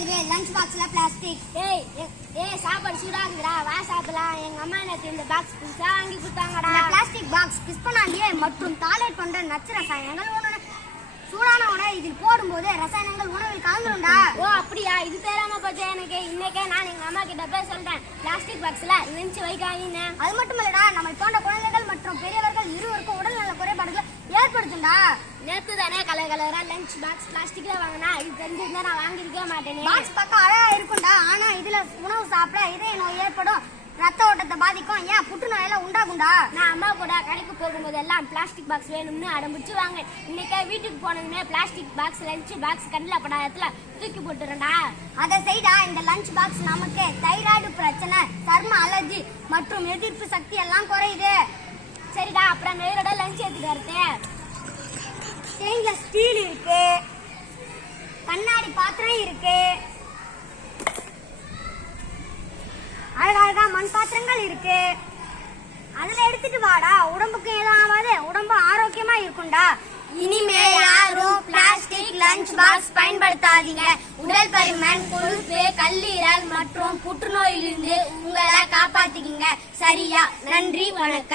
போகுது லஞ்ச் பாக்ஸ்ல பிளாஸ்டிக். ஏய் சாப்பாடு சூடாகுதுடா, வா சாப்பிடலாம். எங்க அம்மா எனக்கு இந்த பாக்ஸ் புதுசா வாங்கி கொடுத்தாங்கடா. பிளாஸ்டிக் பாக்ஸ் பிஸ்பனாலியே மற்றும் தாலேட் போன்ற நச்சு ரசாயனங்கள் சூடான உணவு இதில் போடும்போது ரசாயனங்கள் உணவில் கலந்துருண்டா. ஓ அப்படியா, இது தெரியாம போச்சு எனக்கு. இன்னைக்கே நான் எங்க அம்மா கிட்ட போய் சொல்றேன், பிளாஸ்டிக் பாக்ஸ்ல லஞ்ச் வைக்காதீங்க. அது மட்டும் இல்லடா, நம்ம போன்ற குழந்தைகள் மற்றும் பெரியவர்கள் இருவருக்கும் உடல்நல குறைபாடுகளை ஏற்படுத்தும்டா. நேற்று தானே கலர் கலரா லஞ்ச் பாக்ஸ் பிளாஸ்டிக்ல வாங்கினா, இது தெரிஞ்சிருந்தா நான் வாங்கிருக்கவே மாட்டேனே. பாக்ஸ் பார்க்க அழகா இருக்கும்டா, ஆனா இதுல உணவு சாப்பிட இதய நோய் ஏற்படும், ரத்த ஓட்டத்தை பாதிக்கும், ஏன் புற்றுநோயெல்லாம் உண்டாகும்டா. நான் அம்மா கூட கடைக்கு போகும்போது எல்லாம் பிளாஸ்டிக் பாக்ஸ் வேணும்னு அடம்பிடிச்சு வாங்க. இன்னைக்கே வீட்டுக்கு போனதுமே பிளாஸ்டிக் பாக்ஸ் லஞ்ச் பாக்ஸ் கண்ணில் படாதத்துல தூக்கி போட்டுறேன்டா. அதை செய்தா இந்த லஞ்ச் பாக்ஸ் நமக்கு தைராய்டு பிரச்சனை, சர்ம அலர்ஜி மற்றும் எதிர்ப்பு சக்தி எல்லாம் குறையுது. சரிடா, அப்புறம் நேரோட லஞ்ச் எடுத்துட்டு வரது. ஸ்டெயின்லெஸ் ஸ்டீல் இருக்கு, கண்ணாடி பாத்திரம் இருக்கு, அழகழகா மண் பாத்திரங்கள் இருக்கு. அதுல எடுத்துட்டு வாடா, உடம்புக்கு எதுவும் ஆகாது, உடம்பு ஆரோக்கியமா இருக்கும்டா. இனிமே யாரும் பிளாஸ்டிக் லஞ்ச் பாக்ஸ் பயன்படுத்தாதீங்க. உடல் பருமன், கொழுப்பு, கல்லீரல் மற்றும் புற்றுநோயிலிருந்து உங்களை காப்பாத்திக்கிங்க. சரியா? நன்றி, வணக்கம்.